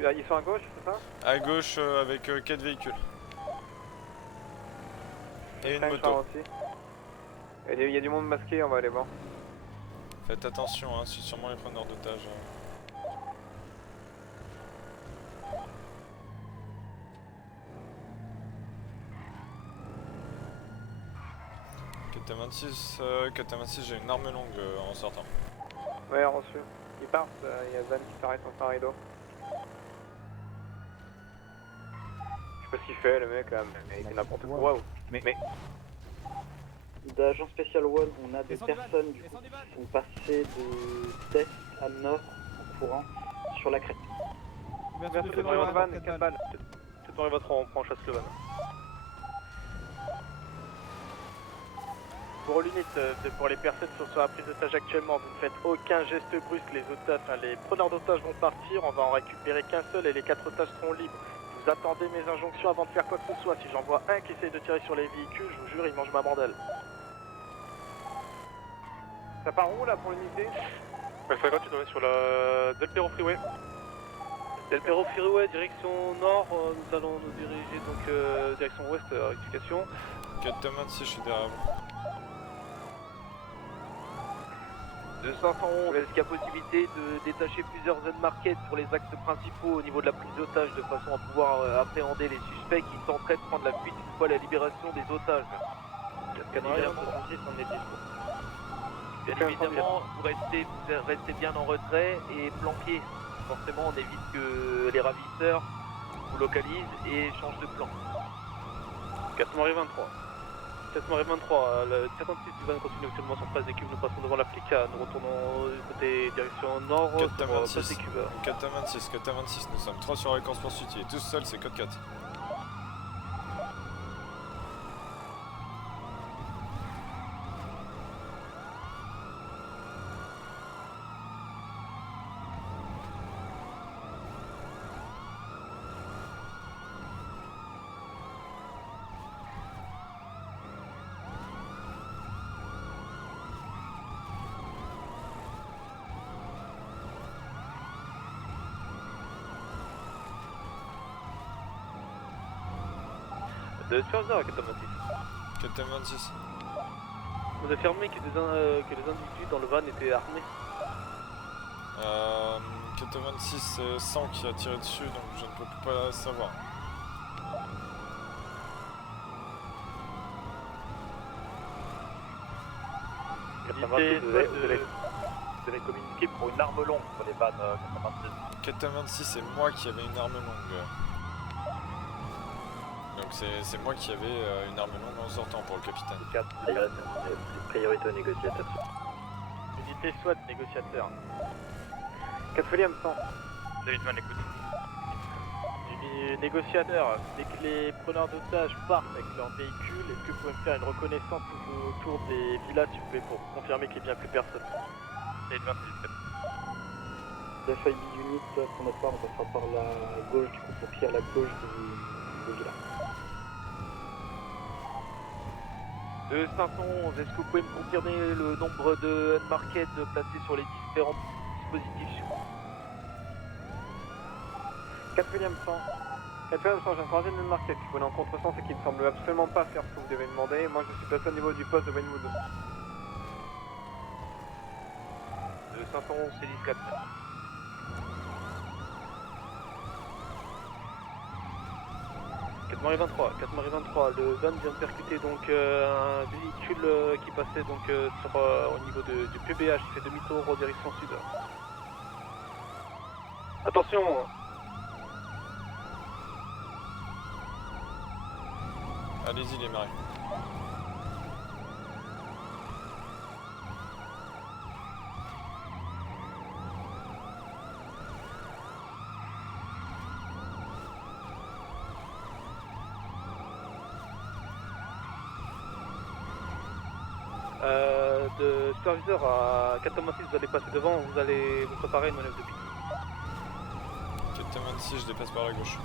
Ils sont à gauche, c'est ça? À gauche avec 4 véhicules. Et une moto. Aussi. Il y a du monde masqué, on va aller voir. Faites attention, hein, c'est sûrement les preneurs d'otages. KT26, j'ai une arme longue en sortant. Ouais, reçu. Ils partent, il y a Van qui s'arrête en fin rideau. Je sais pas ce qu'il fait le mec là, mais il fait n'importe quoi. Mais... D'agent spécial One, on a des personnes du coup, qui sont passées d'est à nord en courant sur la crête. Merci de votre van, 4 balles. C'est ton votre on prend chasse le van. Pour l'unité, pour les personnes qui sont sur la prise d'otage actuellement, vous ne faites aucun geste brusque, les preneurs d'otages vont partir, on va en récupérer qu'un seul et les 4 otages seront libres. Vous attendez mes injonctions avant de faire quoi que ce soit, si j'en vois un qui essaye de tirer sur les véhicules, je vous jure, il mange ma bandelle. Ça part où là pour l'unité? Alpha 4, tu dois être sur la Del Perro Freeway. Del Perro Freeway, direction nord, nous allons nous diriger donc direction ouest, rectification. 426, je suis derrière vous. 211, est-ce qu'il y a possibilité de détacher plusieurs Z-markets pour les axes principaux au niveau de la prise d'otages de façon à pouvoir appréhender les suspects qui tenteraient de prendre la fuite une fois la libération des otages? Bien évidemment, vous restez bien en retrait et planqué. Forcément, on évite que les ravisseurs vous localisent et changent de plan. 4 Marie 23. 4 Marie 23, le 56 du van continue actuellement sur place des cubes, nous passons devant l'applique, nous retournons côté direction nord sur place des cubes. 426, nous sommes 3 sur la course poursuite, il est tout seul, c'est code 4. De Supervisor à 426. 426. Vous affirmez que les individus dans le van étaient armés. 426, c'est 100 qui a tiré dessus, donc je ne peux pas savoir. Vous avez communiqué pour une arme longue pour les vannes 86. 426, c'est moi qui avais une arme longue. Donc c'est moi qui avais une arme longue en sortant pour le capitaine. 4, priorité aux négociateurs. Unité SWAT, négociateur. 4 William 100. David Van, écoute. Négociateur, dès que les preneurs d'otages partent avec leur véhicule, est-ce que vous pouvez me faire une reconnaissance autour des villas s'il vous plaît pour confirmer qu'il n'y a bien plus personne? David 26, 4. FIB unit, pour notre part, on passera par la gauche, du coup, pour pied à la gauche de villa. 511, est-ce que vous pouvez me confirmer le nombre de markets placés sur les différents dispositifs? 4 William 100. 4 William 100, j'ai un troisième de market. Si vous venez en contresens, c'est qu'il ne semble absolument pas faire ce que vous devez demander. Moi, je suis placé au niveau du poste de Wynwood. 511, c'est 10 4. 4 Marie 23, 4 Marie 23, le van vient de percuter donc un véhicule qui passait donc au niveau du PBH, qui fait demi-tour en direction sud. Attention! Allez-y les maris. De superviseur à 426, vous allez passer devant, vous allez vous préparer à une manœuvre de pique. 426, je dépasse par la gauche.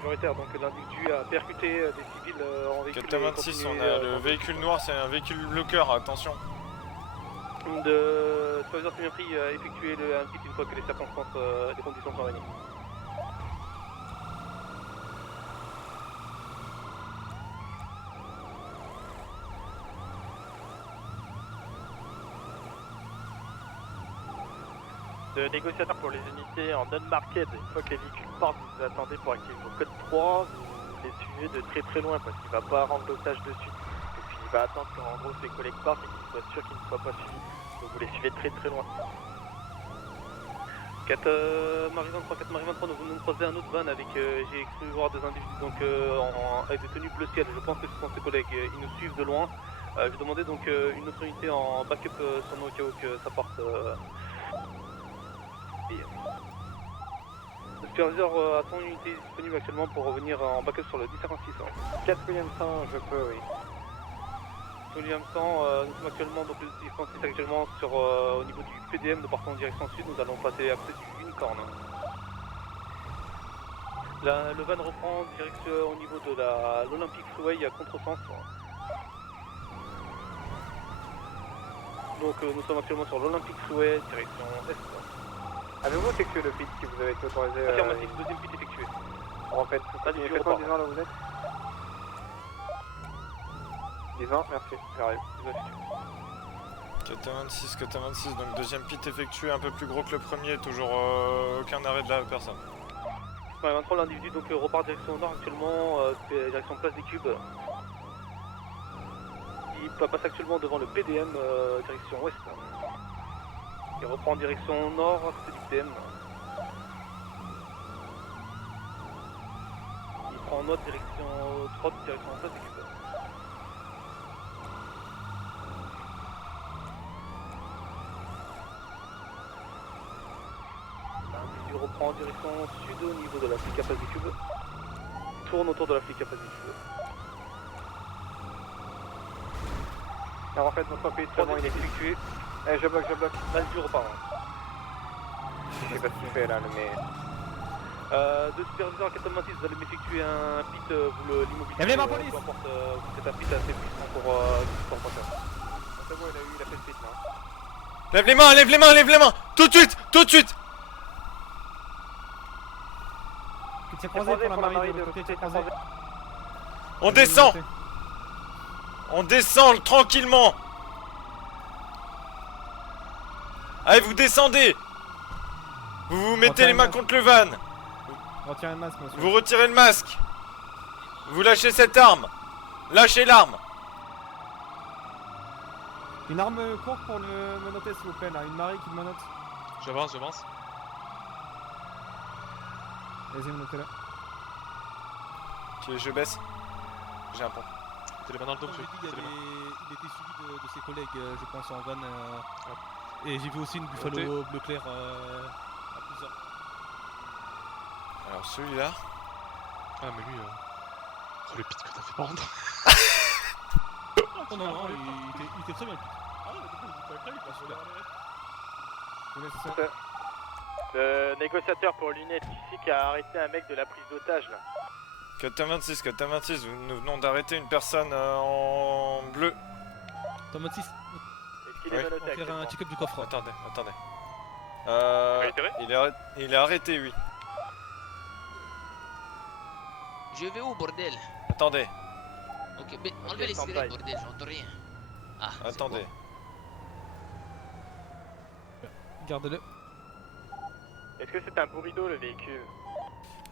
Prioritaire, donc l'individu a percuté des civils en véhicule. 426, on a le véhicule noir, c'est un véhicule bloqueur, attention. De superviseur c'est bien pris, effectuez un kit une fois que les circonstances, les conditions sont réunies. De négociateur pour les unités en non-market, une fois que les véhicules partent, vous attendez pour activer vos codes 3, vous les suivez de très très loin parce qu'il va pas rendre l'otage de suite. Et puis il va attendre qu'en gros ces collègues partent et qu'il soit sûr qu'ils ne soient pas suivis. Donc vous les suivez très très loin. 4 Marie 23, 4 Marie 23, donc vous nous croisez un autre van avec, j'ai cru voir des individus donc, avec des tenues bleu ciel, je pense que ce sont ses collègues, ils nous suivent de loin. Je vais demander donc une autre unité en backup sur nous au cas où que ça parte. Le superviseur a son unité disponible actuellement pour revenir en backup sur le 1056. 4 William 100, je peux, oui. William 100, nous sommes actuellement donc le 1056 actuellement sur au niveau du PDM, nous partons en direction sud, nous allons passer à côté du Unicorn. Le van reprend direction au niveau de l'Olympic Freeway à contresens. Donc nous sommes actuellement sur l'Olympic Freeway direction est. Avez-vous effectué le pit qui vous avez été autorisé Affirmatif, deuxième pit effectué. En fait, Vas-y, je faites-moi repars. 10 ans là où vous êtes 10 ans, merci, j'arrive. 426, 426, donc deuxième pit effectué, un peu plus gros que le premier, toujours aucun arrêt de la personne. 23, l'individu donc repart direction nord actuellement, direction place des Cubes. Il passe actuellement devant le PDM, direction ouest. Il reprend en direction nord, c'est du PDM. Il prend en note direction droite, direction place des Cubes. L'individu reprend en direction sud au niveau de la flic à place des Cubes. Tourne autour de la flic à place des Cubes. Alors en fait, votre pit, seulement il est effectué. Eh, je bloque. L'individu repart. Je sais pas ce qu'il fait là, mais... Deux superviseurs à 96, vous allez m'effectuer un pit, vous l'immobilisez. Lève les mains, police. Peu importe, c'est un pit assez puissant pour passer. C'est bon, il a fait le pit là. Lève les mains, tout de suite. Tu croisé pour la marine de l'autre côté, croisé. On descend tranquillement. Allez, vous descendez. Vous vous mettez les mains contre le van. Retirez le masque, monsieur. Vous retirez le masque. Vous lâchez cette arme. Lâchez l'arme. Une arme courte pour le menotter, s'il vous plaît, là. Une Marie qui le menotte. J'avance. Vas-y, menottez-le. Ok, je baisse. J'ai un pont. T'es les mains dans le dos, Comme monsieur. je l'ai dit, il était suivi de ses collègues, je pense, en van. Et j'ai vu aussi une Buffalo bleu clair à plusieurs. Alors celui-là. Ah, mais lui. Oh, le pit que t'as fait par contre. Non, il était très bien. Ah ouais, du coup, il était pas sur Je vous laisse ça. Le négociateur pour l'UNET ici qui a arrêté un mec de la prise d'otage là. 426, nous venons d'arrêter une personne en bleu. Tom 26, Est-ce qu'il Oui. est on menotté va faire un actuellement? check-up du coffre. Attendez. Il est arrêté, oui. Je vais où, bordel? Attendez. Ok, mais enlevez les cigarettes, bordel, j'entends rien. Ah, c'est Attendez. Garde-le. Est-ce que c'est un burrito le véhicule?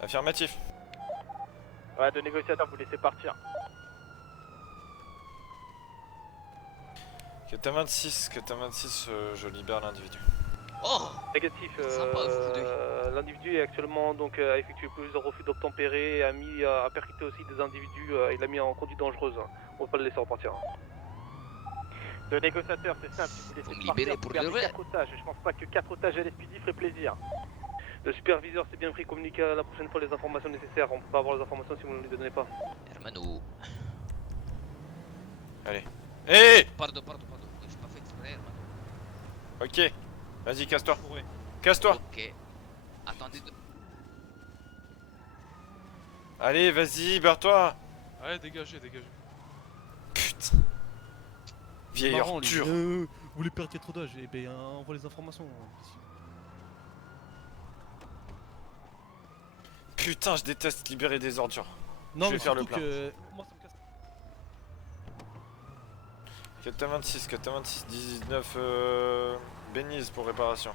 Affirmatif. Ouais, de négociateur, vous laissez partir. 426, je libère l'individu. bon. Oh! Négatif, Sympa, l'individu est actuellement donc a effectué plusieurs refus d'obtempérer, a percuté aussi des individus, il l'a mis en conduite dangereuse. On va pas le laisser repartir. Le négociateur, c'est simple, si vous laissez Faut me partir, libérer vous pour perdez de vrai. 4 otages. Et je pense pas que 4 otages LSPD ferait plaisir. Le superviseur s'est bien pris, communiquer la prochaine fois les informations nécessaires. On peut pas avoir les informations si vous ne les donnez pas. Hermano. Hé Pardon. J'ai pas fait exprès, hermano. Ok. Vas-y, casse-toi. Casse-toi. Ok. Attendez. Allez, vas-y, barre-toi. Ouais, dégagez. Putain. Vieilleur Marrant, lui. dur. Vous voulez perdre trop d'âge, eh ben envoie les informations. Ici. Putain, je déteste libérer des ordures. Non, je vais mais faire le surtout plein. que... Moi, ça me casse. Kata 26, 19 Bénise pour réparation.